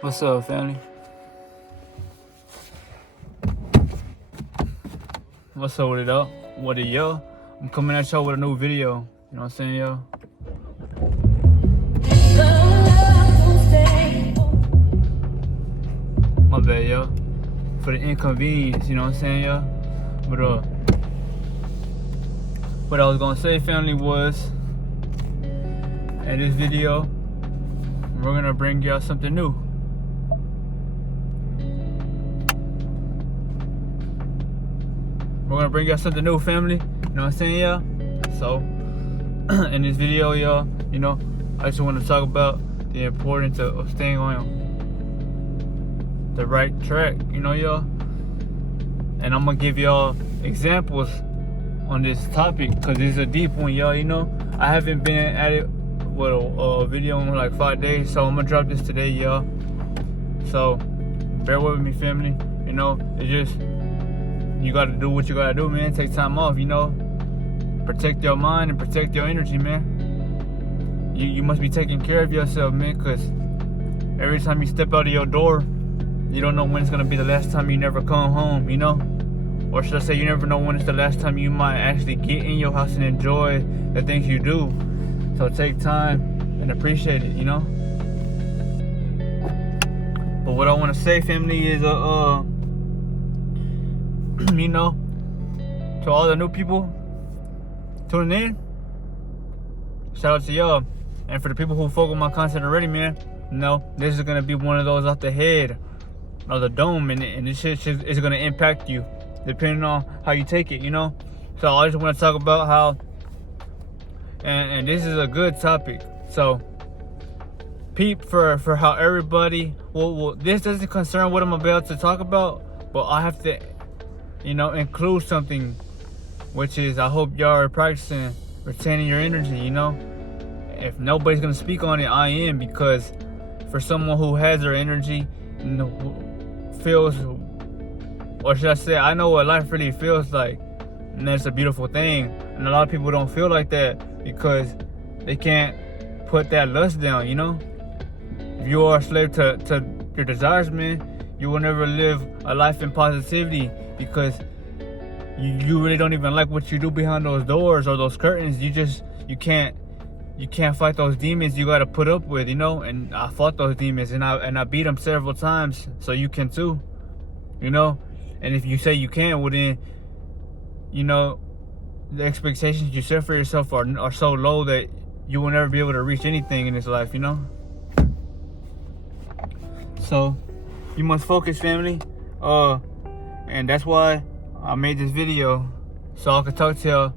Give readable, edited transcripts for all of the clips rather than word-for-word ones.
What's up, family? What's up with it up? What it, yo? I'm coming at y'all with a new video. You know what I'm saying, yo? My bad, yo. For the inconvenience, you know what I'm saying, yo? But what I was gonna say, family, was in this video, we're gonna bring y'all something new. We're gonna bring y'all something new, family. You know what I'm saying, y'all? So, in this video, y'all, you know, I just want to talk about the importance of staying on the right track, you know, y'all. And I'm gonna give y'all examples on this topic because it's a deep one, y'all. You know, I haven't been at it with a video in like 5 days, so I'm gonna drop this today, y'all. So, bear with me, family. You know, it's just, you gotta do what you gotta do, man. Take time off, you know. Protect your mind and protect your energy, man. You must be taking care of yourself, man, because every time you step out of your door, you don't know when it's gonna be the last time you never come home, you know? Or should I say, you never know when it's the last time you might actually get in your house and enjoy the things you do. So take time and appreciate it, you know? But what I wanna say, family, is you know, to all the new people tuning in, shout out to y'all. And for the people who fuck with my content already, man, you know, this is gonna be one of those off the head of the dome, and this shit is gonna impact you depending on how you take it, you know. So I just want to talk about how, and this is a good topic. So peep for how everybody. Well, this doesn't concern what I'm about to talk about, but I have to, you know, include something, which is I hope y'all are practicing retaining your energy, you know. If nobody's gonna speak on it, I am, because for someone who has their energy, you know, feels, or should I say, I know what life really feels like, and that's a beautiful thing. And a lot of people don't feel like that because they can't put that lust down, you know. If you are a slave to your desires, man, you will never live a life in positivity, because you really don't even like what you do behind those doors or those curtains. You can't fight those demons you gotta put up with, you know. And I fought those demons, and I beat them several times, so you can too, you know. And if you say you can, well then, you know, the expectations you set for yourself are so low that you will never be able to reach anything in this life, you know. So you must focus, family. And that's why I made this video, so I could talk to y'all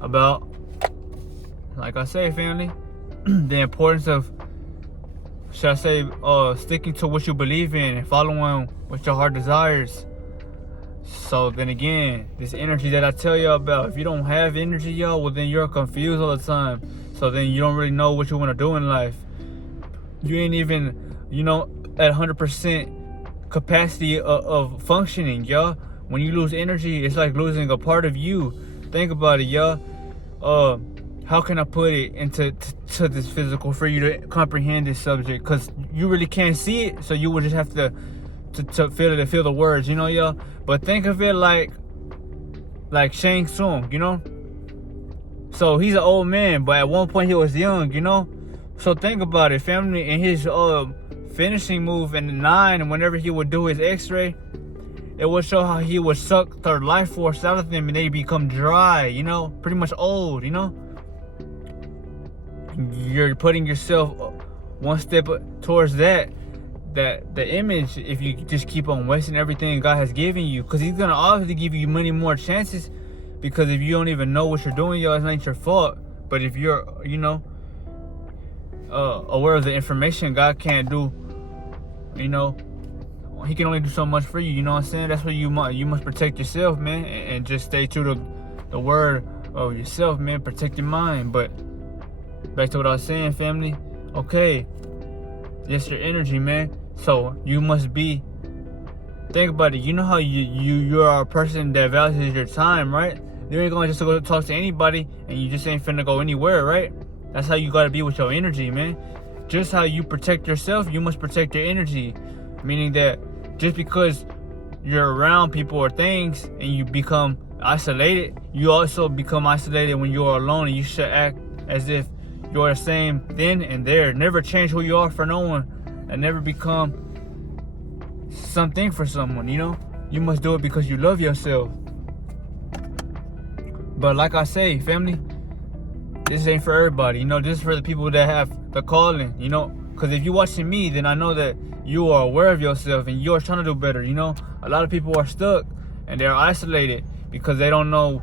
about, like I say, family, the importance of, should I say, sticking to what you believe in and following what your heart desires. So then again, this energy that I tell y'all about, if you don't have energy, y'all, well then you're confused all the time. So then you don't really know what you want to do in life. You ain't even, you know, at 100% capacity of functioning, y'all. When you lose energy, it's like losing a part of you. Think about it, y'all. How can I put it into to this physical for you to comprehend this subject? Because you really can't see it, so you would just have to feel it and feel the words, you know, y'all. But think of it like Shang Tsung, you know. So he's an old man, but at one point he was young, you know. So think about it, family. In his finishing move in the 9, whenever he would do his X-ray, it would show how he would suck their life force out of them and they become dry, you know, pretty much old, you know. You're putting yourself one step towards the image if you just keep on wasting everything God has given you, because he's gonna obviously give you many more chances, because if you don't even know what you're doing, y'all, it's not your fault. But if you're, you know, aware of the information, God can't do, you know, he can only do so much for you, you know what I'm saying? That's why you must protect yourself, man, and just stay true to the word of yourself, man. Protect your mind. But back to what I was saying, family. Okay, yes, your energy, man. So you must be, think about it. You know how you are a person that values your time, right? You ain't gonna just go talk to anybody and you just ain't finna go anywhere, right? That's how you gotta be with your energy, man. just how you protect yourself, you must protect your energy. Meaning that just because you're around people or things and you become isolated, you also become isolated when you're alone, and you should act as if you're the same then and there. Never change who you are for no one, and never become something for someone, you know? You must do it because you love yourself. But like I say, family, this ain't for everybody, you know? This is for the people that have the calling, you know? Because if you're watching me, then I know that you are aware of yourself and you are trying to do better, you know? A lot of people are stuck and they're isolated because they don't know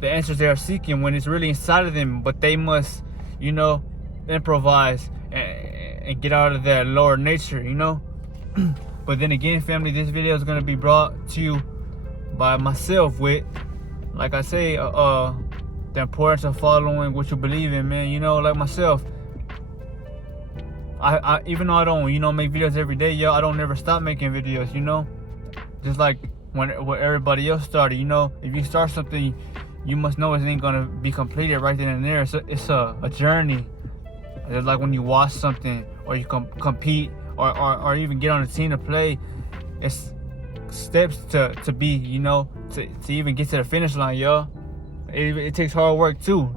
the answers they are seeking when it's really inside of them. But they must, you know, improvise and get out of that lower nature, you know? But then again, family, this video is going to be brought to you by myself with, like I say, the importance of following what you believe in, man. You know, like myself, I even though I don't, you know, make videos every day, yo, I don't never stop making videos, you know? Just like when everybody else started, you know? If you start something, you must know it ain't gonna be completed right then and there. So it's a journey. It's like when you watch something or you compete or even get on a team to play, it's steps to be, you know, to even get to the finish line, yo. It takes hard work too.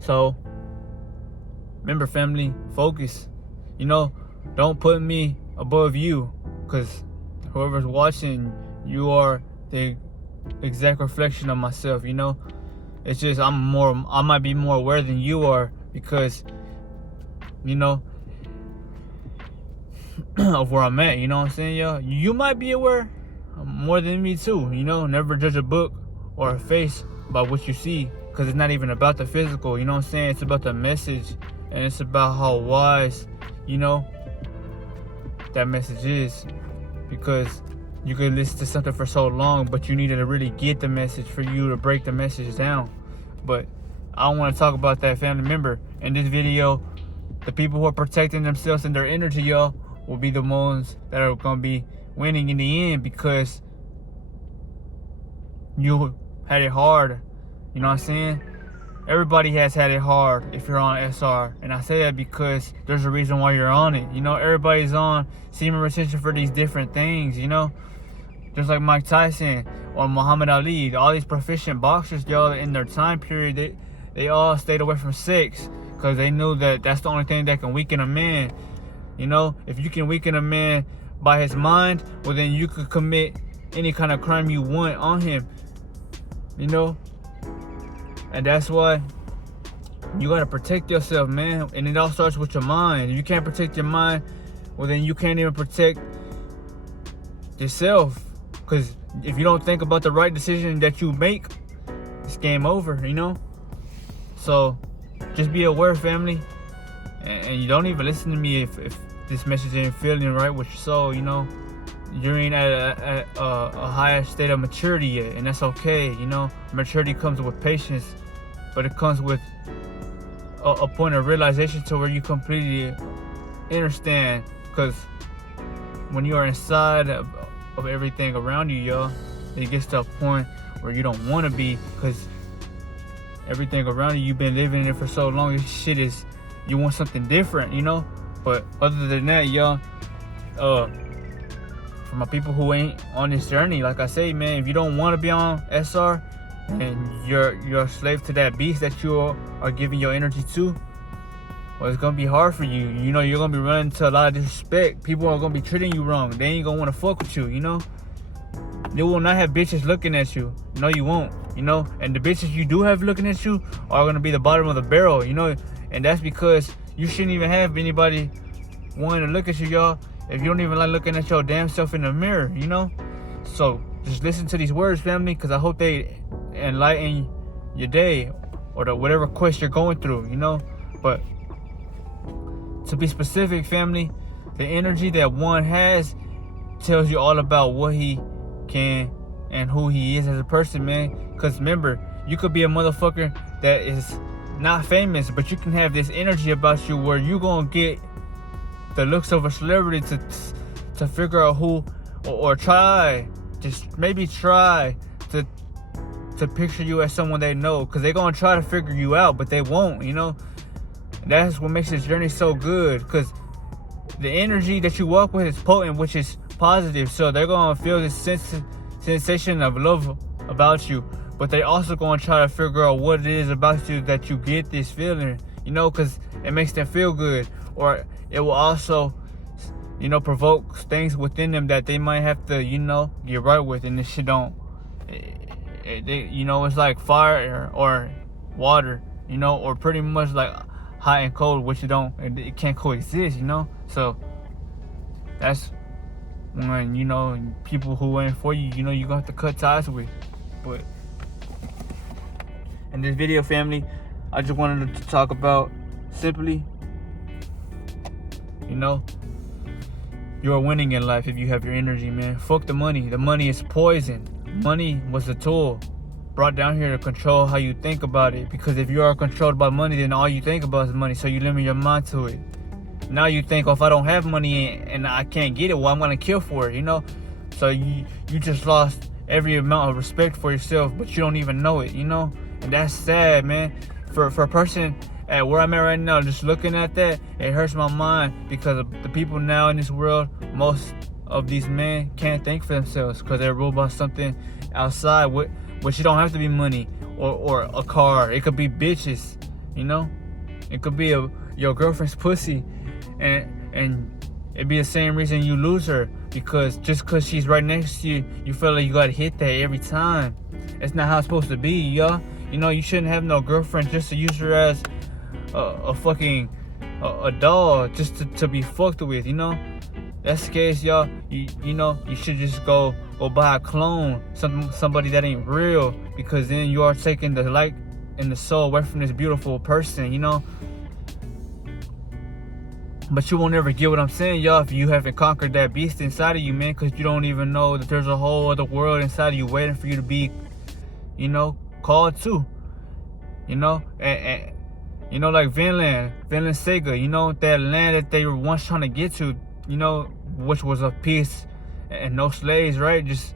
So remember, family, focus. You know, don't put me above you, because whoever's watching, you are the exact reflection of myself, you know? It's just I might be more aware than you are, because, you know, of where I'm at, you know what I'm saying, yo? You might be aware more than me too, you know? Never judge a book or a face by what you see, because it's not even about the physical, you know what I'm saying? It's about the message, and it's about how wise, you know, that message is. Because you could listen to something for so long, but you needed to really get the message for you to break the message down. But I don't want to talk about that, family. Member, in this video, the people who are protecting themselves and their energy, y'all, will be the ones that are going to be winning in the end, because you had it hard. You know what I'm saying? Everybody has had it hard if you're on SR. And I say that because there's a reason why you're on it. You know, everybody's on semen retention for these different things, you know? Just like Mike Tyson or Muhammad Ali. All these proficient boxers, y'all, in their time period, they all stayed away from sex because they knew that that's the only thing that can weaken a man. You know, if you can weaken a man by his mind, well, then you could commit any kind of crime you want on him, you know? And that's why you gotta protect yourself, man. And it all starts with your mind. If you can't protect your mind, well, then you can't even protect yourself. Because if you don't think about the right decision that you make, it's game over, you know? So just be aware, family. And you don't even listen to me if this message ain't feeling right with your soul, you know? You ain't at a higher state of maturity yet, and that's okay, you know? Maturity comes with patience, but it comes with a point of realization to where you completely understand. Because when you are inside of everything around you, y'all, it gets to a point where you don't want to be, because everything around you, you've been living in it for so long, this shit is, you want something different, you know? But other than that, y'all, for my people who ain't on this journey, like I say, man, if you don't want to be on SR and you're a slave to that beast that you are giving your energy to, well, it's gonna be hard for you. You know, you're gonna be running into a lot of disrespect. People are gonna be treating you wrong. They ain't gonna want to fuck with you, you know? You will not have bitches looking at you. No, you won't, you know? And the bitches you do have looking at you are gonna be the bottom of the barrel, you know? And that's because you shouldn't even have anybody wanting to look at you, y'all, if you don't even like looking at your damn self in the mirror, you know? So just listen to these words, family, because I hope they enlighten your day or whatever quest you're going through, you know? But to be specific, family, the energy that one has tells you all about what he can and who he is as a person, man. Because remember, you could be a motherfucker that is not famous, but you can have this energy about you where you gonna get the looks of a celebrity to figure out who, or try, just maybe try to picture you as someone they know, because they're gonna try to figure you out, but they won't, you know? That's what makes this journey so good, because the energy that you walk with is potent, which is positive. So they're gonna feel this sensation of love about you, but they also gonna try to figure out what it is about you that you get this feeling, because it makes them feel good, or it will also, provoke things within them that they might have to, get right with, and this shit don't. It's like fire or water, or pretty much like hot and cold, which it can't coexist, So that's when, people who ain't for you, you're gonna have to cut ties with. But in this video, family, I just wanted to talk about simply, you're winning in life if you have your energy, man. Fuck the money. The money is poison. Money was a tool brought down here to control how you think about it. Because if you are controlled by money, then all you think about is money. So you limit your mind to it. Now you think, if I don't have money and I can't get it, well, I'm gonna kill for it, So you just lost every amount of respect for yourself, but you don't even know it, And that's sad, man. For a person at where I'm at right now, just looking at that, it hurts my mind, because of the people now in this world, most of these men can't think for themselves because they're ruled by something outside, which you don't have to be money or a car. It could be bitches, It could be your girlfriend's pussy, and it'd be the same reason you lose her, because just because she's right next to you, you feel like you gotta hit that every time. That's not how it's supposed to be, y'all. You shouldn't have no girlfriend just to use her as a fucking doll, just to be fucked with, That's the case, y'all. You should just go buy a clone, somebody that ain't real, because then you are taking the light and the soul away from this beautiful person, But you won't ever get what I'm saying, y'all, if you haven't conquered that beast inside of you, man, because you don't even know that there's a whole other world inside of you waiting for you to be, called to, and like Vinland Saga, that land that they were once trying to get to, which was of peace and no slaves, right? Just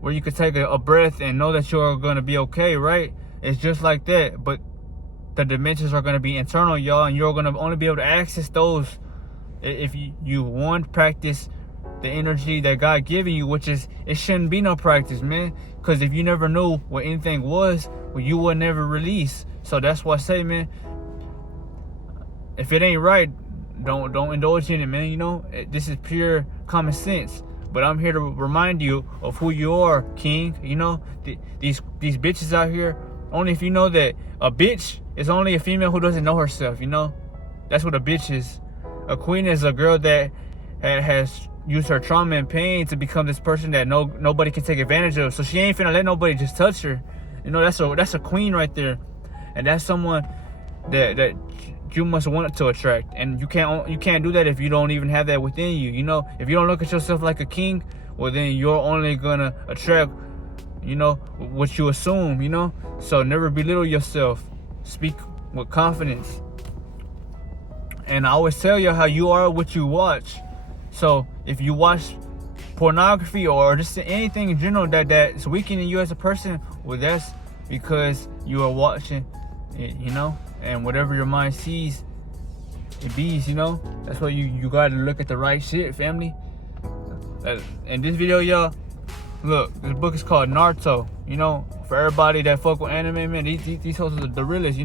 where you could take a breath and know that you're gonna be okay, right? It's just like that, but the dimensions are gonna be internal, y'all, and you're gonna only be able to access those if you practice the energy that God giving you, which is, it shouldn't be no practice, man. Because if you never knew what anything was, well, you would never release. So that's why I say, man, if it ain't right, don't indulge in it, man. This is pure common sense. But I'm here to remind you of who you are, King. These bitches out here, only if you know that a bitch is only a female who doesn't know herself, That's what a bitch is. A queen is a girl that has used her trauma and pain to become this person that nobody can take advantage of. So she ain't finna let nobody just touch her. That's a queen right there. And that's someone that you must want to attract. And you can't do that if you don't even have that within you. If you don't look at yourself like a king, well, then you're only gonna attract, what you assume, So never belittle yourself. Speak with confidence. And I always tell you how you are what you watch. So if you watch pornography or just anything in general that's weakening you as a person, well, that's because you are watching it, and whatever your mind sees, it bees, That's why you gotta look at the right shit, family. In this video, y'all, look, this book is called Naruto. For everybody that fuck with anime, man, these hoes are the realest,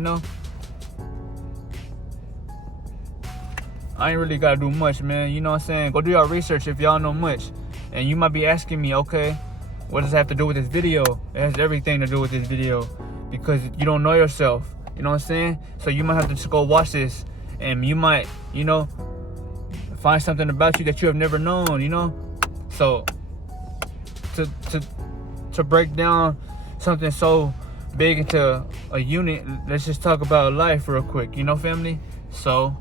I ain't really gotta do much, man. You know what I'm saying? Go do your research if y'all know much. And you might be asking me, okay, what does it have to do with this video? It has everything to do with this video, because you don't know yourself. You know what I'm saying? So you might have to just go watch this, and you might, find something about you that you have never known, So to break down something so big into a unit, let's just talk about life real quick, family? So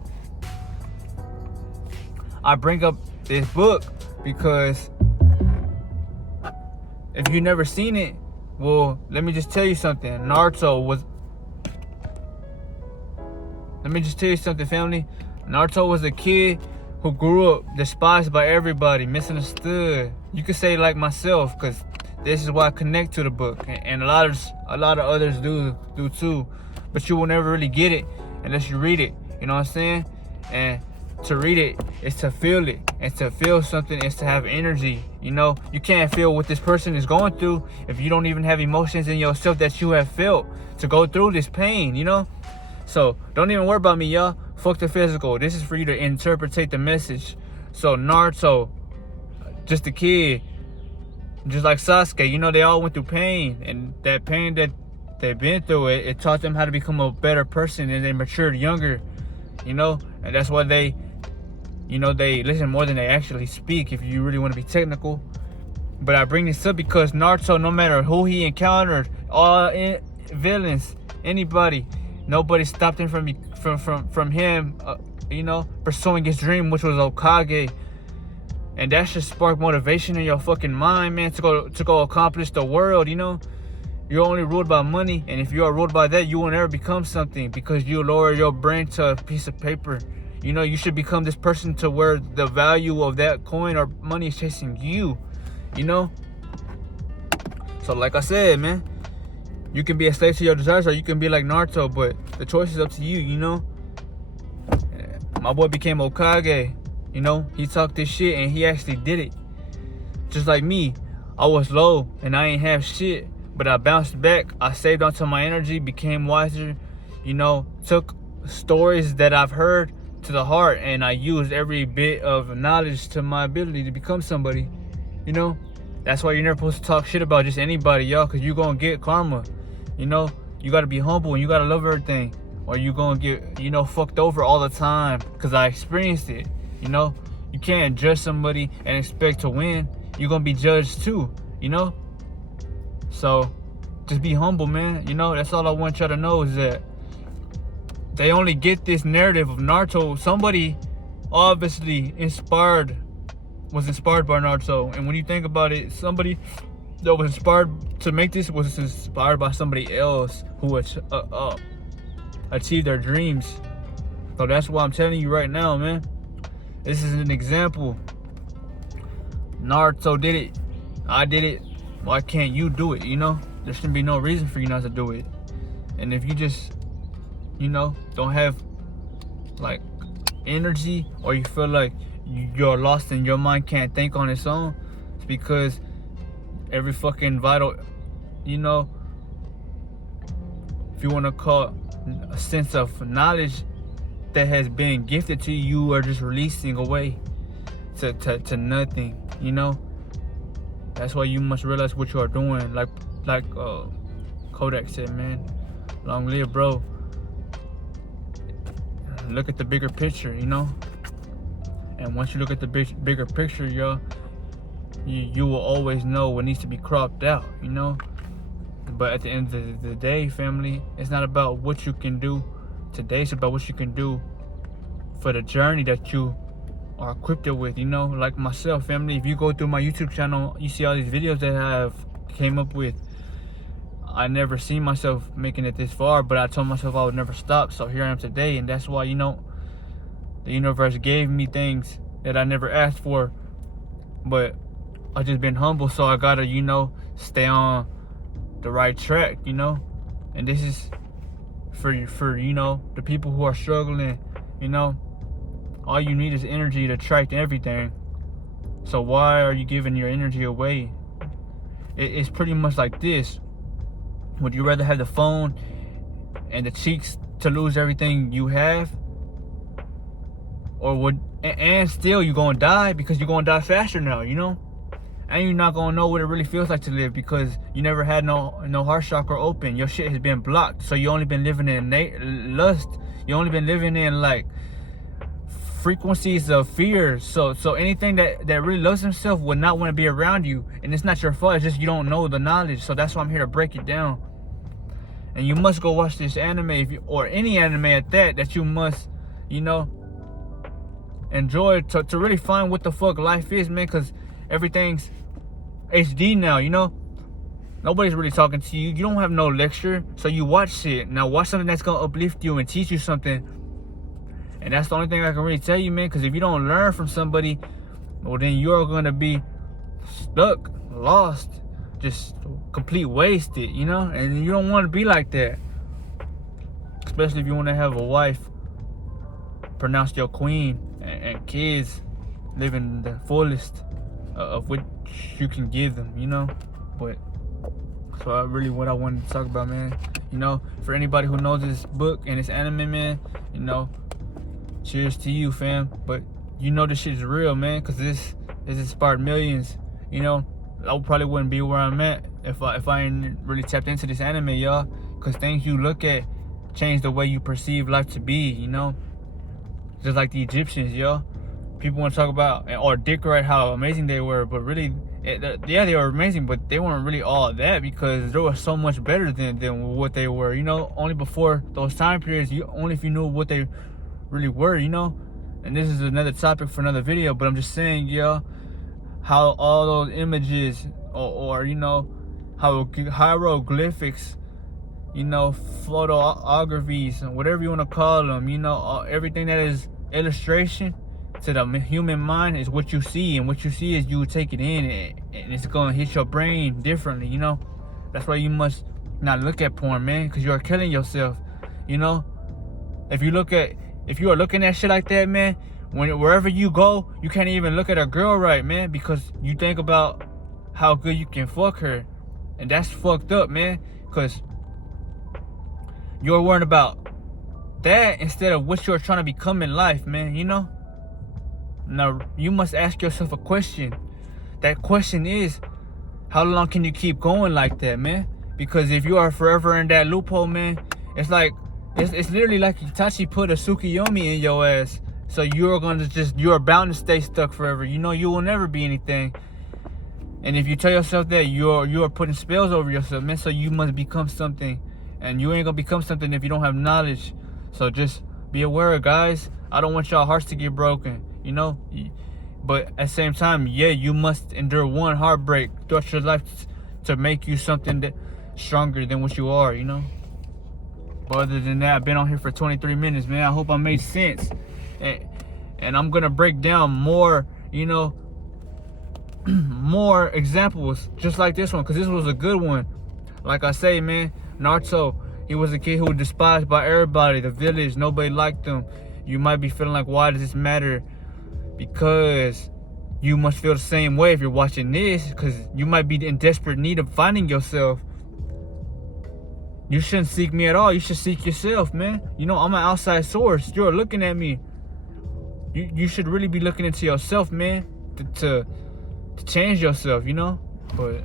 I bring up this book because if you never seen it, well, let me just tell you something. Let me just tell you something, family. Naruto was a kid who grew up despised by everybody, misunderstood. You could say like myself, because this is why I connect to the book, and a lot of others do too. But you will never really get it unless you read it. You know what I'm saying? And to read it is to feel it. And to feel something is to have energy. You know, you can't feel what this person is going through if you don't even have emotions in yourself that you have felt to go through this pain, you know? So don't even worry about me, y'all. Fuck the physical. This is for you to interpretate the message. So Naruto, just a kid, just like Sasuke, you know, they all went through pain. And that pain that they've been through, it taught them how to become a better person, and they matured younger, you know? And that's why they, you know, they listen more than they actually speak, if you really want to be technical. But I bring this up because Naruto, no matter who he encountered, all villains, anybody, nobody stopped him from him, you know, pursuing his dream, which was Hokage. And that should spark motivation in your fucking mind, man, to go accomplish the world, you know. You're only ruled by money, and if you are ruled by that, you will never become something, because you lower your brain to a piece of paper. You know, you should become this person to where the value of that coin or money is chasing you, you know. So like I said, man, you can be a slave to your desires, or you can be like Naruto, but the choice is up to you, you know. My boy became Hokage, you know. He talked this shit and he actually did it. Just like me, I was low and I ain't have shit, but I bounced back. I saved onto my energy, became wiser, you know, took stories that I've heard to the heart, and I used every bit of knowledge to my ability to become somebody, you know. That's why you're never supposed to talk shit about just anybody, y'all, because you're going to get karma, you know. You got to be humble and you got to love everything, or you're going to get, you know, fucked over all the time, because I experienced it, you know. You can't judge somebody and expect to win. You're going to be judged too, you know. So just be humble, man. You know, that's all I want y'all to know, is that they only get this narrative of Naruto. Somebody obviously was inspired by Naruto. And when you think about it, somebody that was inspired to make this was inspired by somebody else who achieved their dreams. So that's why I'm telling you right now, man. This is an example. Naruto did it. I did it. Why can't you do it, you know? There shouldn't be no reason for you not to do it. And if you just, you know, don't have, like, energy, or you feel like you're lost and your mind can't think on its own, it's because every fucking vital, you know, if you want to call a sense of knowledge that has been gifted to you, you are just releasing away to nothing, you know? That's why you must realize what you are doing. Like Kodak said, man, long live, bro. Look at the bigger picture, you know. And once you look at the bigger picture, y'all, you will always know what needs to be cropped out, you know. But at the end of the day, family, it's not about what you can do today. It's about what you can do for the journey that you are equipped with, you know. Like myself, family, if you go through my YouTube channel, you see all these videos that I have came up with. I never seen myself making it this far, but I told myself I would never stop. So here I am today, and that's why, you know, the universe gave me things that I never asked for, but I just been humble. So I gotta, you know, stay on the right track, you know. And this is for you know, the people who are struggling, you know. All you need is energy to attract everything. So why are you giving your energy away? It's pretty much like this. Would you rather have the phone and the cheeks to lose everything you have? Or and still you're gonna die, because you're gonna die faster now, you know? And you're not gonna know what it really feels like to live, because you never had no heart chakra open. Your shit has been blocked. So you only been living in lust. You only been living in, like, frequencies of fear. So anything that really loves himself would not want to be around you. And it's not your fault, it's just you don't know the knowledge. So that's why I'm here to break it down. And you must go watch this anime, or any anime at that you must, you know, enjoy to really find what the fuck life is, man. Because everything's HD now, you know. Nobody's really talking to you. You don't have no lecture, so you watch shit. Now watch something that's gonna uplift you and teach you something. And that's the only thing I can really tell you, man. Because if you don't learn from somebody, well, then you're gonna be stuck, lost, just complete wasted, you know. And you don't want to be like that, especially if you want to have a wife pronounce your queen, and kids living the fullest of what you can give them, you know. But so really what I wanted to talk about, man. You know, for anybody who knows this book and this anime, man, you know, cheers to you, fam. But you know this shit is real, man, because this inspired millions. You know, I probably wouldn't be where I'm at if I ain't really tapped into this anime, y'all. Because things you look at change the way you perceive life to be, you know. Just like the Egyptians, y'all. People want to talk about or decorate how amazing they were, but really, yeah, they were amazing, but they weren't really all that, because they were so much better than what they were, you know. Only before those time periods, only if you knew what they really were, you know. And this is another topic for another video, but I'm just saying, y'all, how all those images or you know, how hieroglyphics, you know, photographies, whatever you want to call them, you know, everything that is illustration to the human mind is what you see, and what you see is you take it in, and it's gonna hit your brain differently, you know. That's why you must not look at porn, man, because you are killing yourself, you know. If you are looking at shit like that, man, wherever you go, you can't even look at a girl right, man, because you think about how good you can fuck her, and that's fucked up, man, because you're worried about that instead of what you're trying to become in life, man, you know. Now, you must ask yourself a question. That question is, how long can you keep going like that, man? Because if you are forever in that loophole, man, it's like, it's literally like Itachi put a Tsukiyomi in your ass. So you're bound to stay stuck forever. You know, you will never be anything. And if you tell yourself that, you are putting spells over yourself, man. So you must become something. And you ain't gonna become something if you don't have knowledge. So just be aware, guys. I don't want y'all hearts to get broken, you know. But at the same time, yeah, you must endure one heartbreak throughout your life to make you something that stronger than what you are, you know. But other than that, I've been on here for 23 minutes, man. I hope I made sense. And I'm gonna break down more, you know, more examples just like this one, because this was a good one. Like I say, man, Naruto, he was a kid who was despised by everybody, the village, nobody liked him. You might be feeling like, why does this matter? Because you must feel the same way if you're watching this, because you might be in desperate need of finding yourself. You shouldn't seek me at all. You should seek yourself, man. You know, I'm an outside source. You're looking at me. You should really be looking into yourself, man, to change yourself, you know. But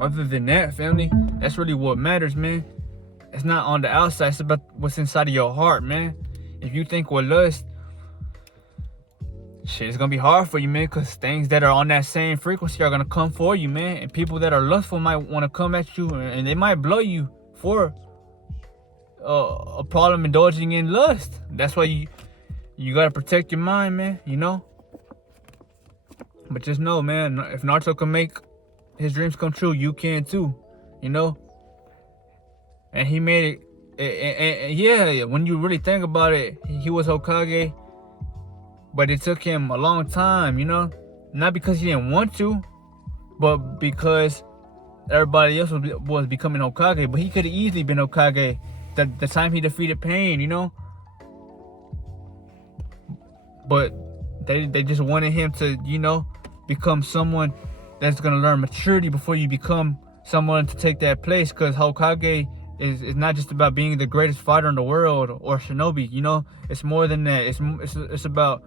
other than that, family, that's really what matters, man. It's not on the outside. It's about what's inside of your heart, man. If you think with lust, shit, it's gonna be hard for you, man, because things that are on that same frequency are gonna come for you, man. And people that are lustful might want to come at you, and they might blow you for a problem indulging in lust. That's why you gotta protect your mind, man, you know. But just know, man, if Naruto can make his dreams come true, you can too, you know. And he made it, and yeah, when you really think about it, he was Hokage. But it took him a long time, you know? Not because he didn't want to, but because everybody else was becoming Hokage. But he could have easily been Hokage the time he defeated Pain, you know? But they just wanted him to, you know, become someone that's going to learn maturity before you become someone to take that place. Because Hokage is not just about being the greatest fighter in the world or shinobi, you know? It's more than that. It's about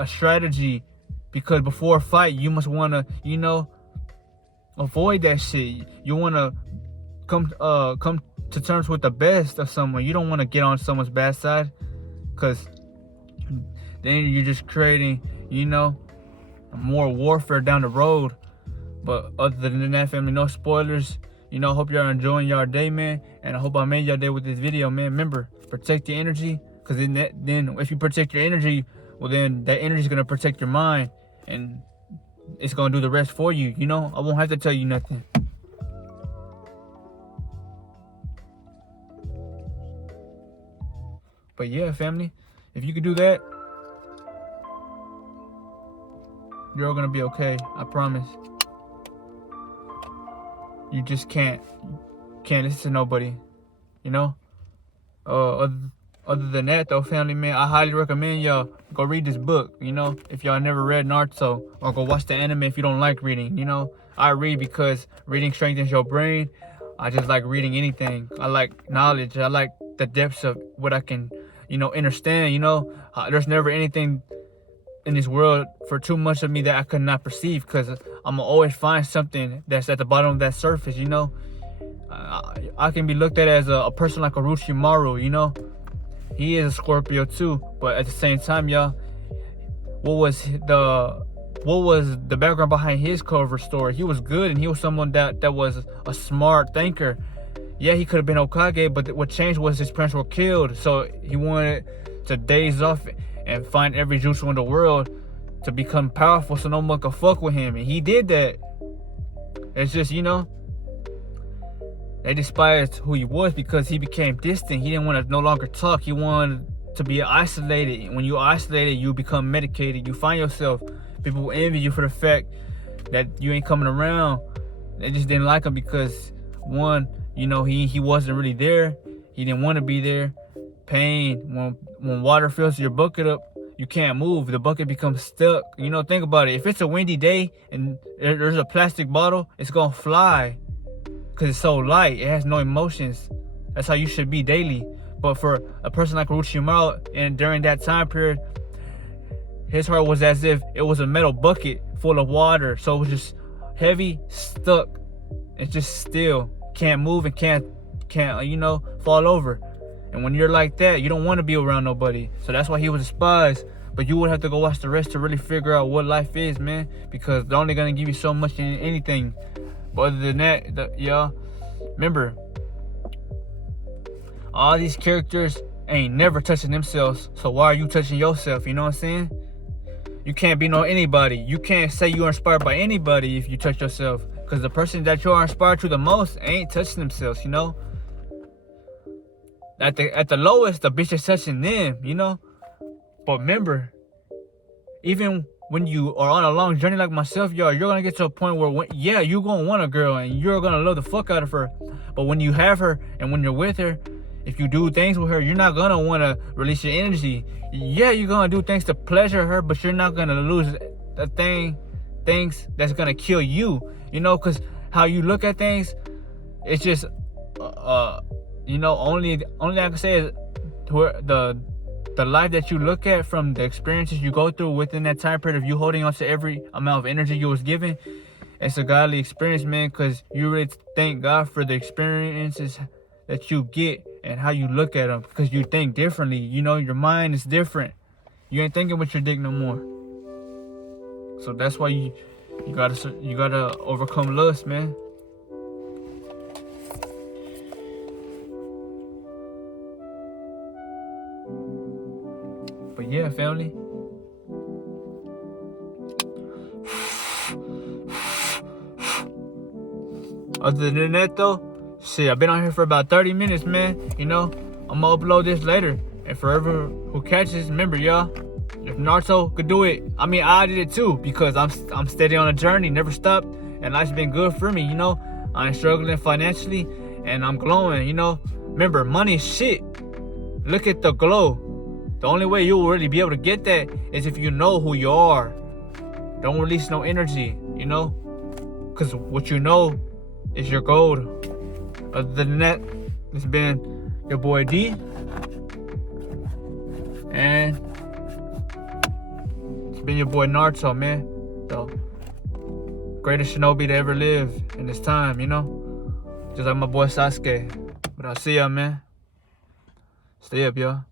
a strategy, because before a fight you must want to, you know, avoid that shit. You want to come to terms with the best of someone. You don't want to get on someone's bad side, because then you're just creating, you know, more warfare down the road. But other than that, family, no spoilers. You know, hope y'all enjoying y'all day, man, and I hope I made y'all day with this video, man. Remember, protect your energy, because then if you protect your energy, well, then that energy is going to protect your mind, and it's going to do the rest for you, you know? I won't have to tell you nothing. But yeah, family, if you could do that, you're all going to be okay. I promise. You just can't listen to nobody, you know? Other than that, though, family, man, I highly recommend y'all go read this book, you know, if y'all never read Naruto, or go watch the anime if you don't like reading, you know. I read because reading strengthens your brain. I just like reading anything. I like knowledge. I like the depths of what I can, you know, understand, you know. There's never anything in this world for too much of me that I could not perceive, because I'm gonna always find something that's at the bottom of that surface, you know. I can be looked at as a person like Orochimaru, you know. He is a Scorpio too, but at the same time, y'all, what was the background behind his cover story? He was good, and he was someone that was a smart thinker. Yeah, he could have been Hokage, but what changed was his parents were killed, so he wanted to daze off and find every jutsu in the world to become powerful, so no one could fuck with him, and he did that. It's just, you know, they despised who he was because he became distant. He didn't want to no longer talk. He wanted to be isolated. When you're isolated, you become medicated. You find yourself. People will envy you for the fact that you ain't coming around. They just didn't like him because, one, you know, he wasn't really there. He didn't want to be there. Pain. When water fills your bucket up, you can't move. The bucket becomes stuck. You know, think about it. If it's a windy day and there's a plastic bottle, it's going to fly. Because it's so light, it has no emotions. That's how you should be daily. But for a person like Orochimaru, and during that time period, his heart was as if it was a metal bucket full of water. So it was just heavy, stuck. It's just still. Can't move and can't you know, fall over. And when you're like that, you don't want to be around nobody. So that's why he was despised. But you would have to go watch the rest to really figure out what life is, man. Because they're only going to give you so much in anything. But other than that, y'all, remember, all these characters ain't never touching themselves. So why are you touching yourself? You know what I'm saying? You can't be no anybody. You can't say you're inspired by anybody if you touch yourself. Because the person that you are inspired to the most ain't touching themselves, you know? At the lowest, the bitch is touching them, you know? But remember, even when you are on a long journey like myself, y'all, you're gonna get to a point where, yeah, you're gonna want a girl and you're gonna love the fuck out of her. But when you have her and when you're with her, if you do things with her, you're not gonna wanna release your energy. Yeah, you're gonna do things to pleasure her, but you're not gonna lose the things that's gonna kill you. You know, because how you look at things, it's just, you know, only I can say is the life that you look at from the experiences you go through within that time period of you holding on to every amount of energy you was given. It's a godly experience, man, because you really thank God for the experiences that you get and how you look at them, because you think differently. You know, your mind is different. You ain't thinking with your dick no more. So that's why you gotta overcome lust, man. But yeah, family. Other than that, though, shit, I've been on here for about 30 minutes, man. You know, I'm gonna upload this later. And forever who catches, remember, y'all, if Naruto could do it, I mean, I did it too, because I'm steady on a journey, never stopped, and life's been good for me, you know. I'm struggling financially, and I'm glowing, you know. Remember, money is shit. Look at the glow. The only way you will really be able to get that is if you know who you are. Don't release no energy, you know, because what you know is your gold. Other than that, it's been your boy D, and it's been your boy Naruto, man. The greatest shinobi to ever live in this time, you know, just like my boy Sasuke. But I'll see y'all, man. Stay up, y'all.